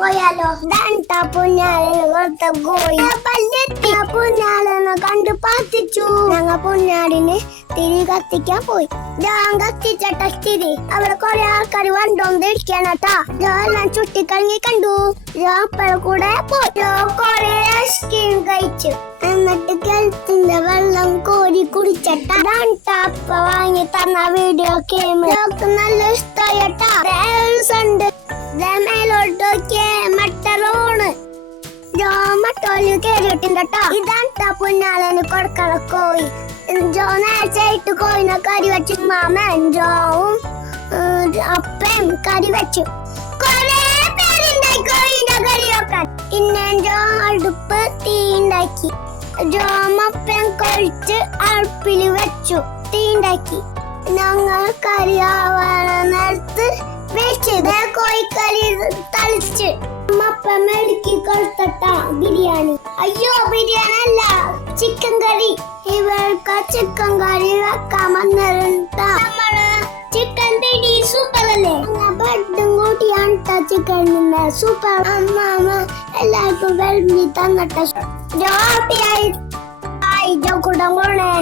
പോയാലോ? പുഞ്ഞാലെന്ന് കണ്ടു പാത്തിച്ചു. ഞങ്ങൾ പുഞ്ഞാലിന് തിരി കത്തിക്കാൻ പോയി. ഞാൻ കത്തിച്ചട്ട തിരി അവിടെ കൊറേ ആൾക്കാർ വണ്ടോന്ന് ഇരിക്കാനട്ടാ. ഞാൻ എല്ലാം ചുട്ടിക്കറങ്ങി കണ്ടു. ഞാൻ കൂടെ പോയി. കൊറേ ഐസ്ക്രീം കഴിച്ചു. എന്നിട്ട് കിണറ്റിന്റെ വെള്ളം കോരി കുടിച്ചട്ട. വാങ്ങി തന്ന വീഡിയോ ഗെയിം നല്ല ഇഷ്ടമായിട്ടാ. മേലോട്ടൊക്കെ മട്ടറോണ് മട്ടോല് കേറിയിട്ടിണ്ടട്ടാ. ഇതാണ്ടാ പുന്നാലന് കൊടുക്കള കോയി. ജോ നേർച്ചയായിട്ട് കോയിനെ കറി വെച്ചു. മാമൻ ജോവും അപ്പയും കറി വെച്ചു. കൊറേ പേരുണ്ടായി കോയിന്റെ കറി വെക്കാൻ. പിന്നെ ജോ അടുപ്പ് തീ ഉണ്ടാക്കി. ജോ അപ്പയും കഴിച്ച് അടുപ്പിൽ വെച്ചു. തീ ഉണ്ടാക്കി. ഞങ്ങൾ കറി ആവാന നേരത്ത് വെച്ചത് കോഴിക്കറി തളിച്ച് അപ്പ മെടുക്കി കൊടുത്തട്ടാ ബിരിയാണി. അയ്യോ ബിരിയാണി അല്ല, ചിക്കൻ കറി. ഇവർക്ക് ചിക്കൻ കറി വെക്കാൻ വന്നിട്ടാ. നമ്മള് ചിക്കൻ പിടി സൂപ്പർ അല്ലേ? ബെഡും കൂട്ടിയാണ് ചിക്കൻ സൂപ്പർ. അമ്മ എല്ലാവർക്കും വെളുപ്പി തന്നിട്ട ജോപ്പിയായി കൂടെ പോണേ.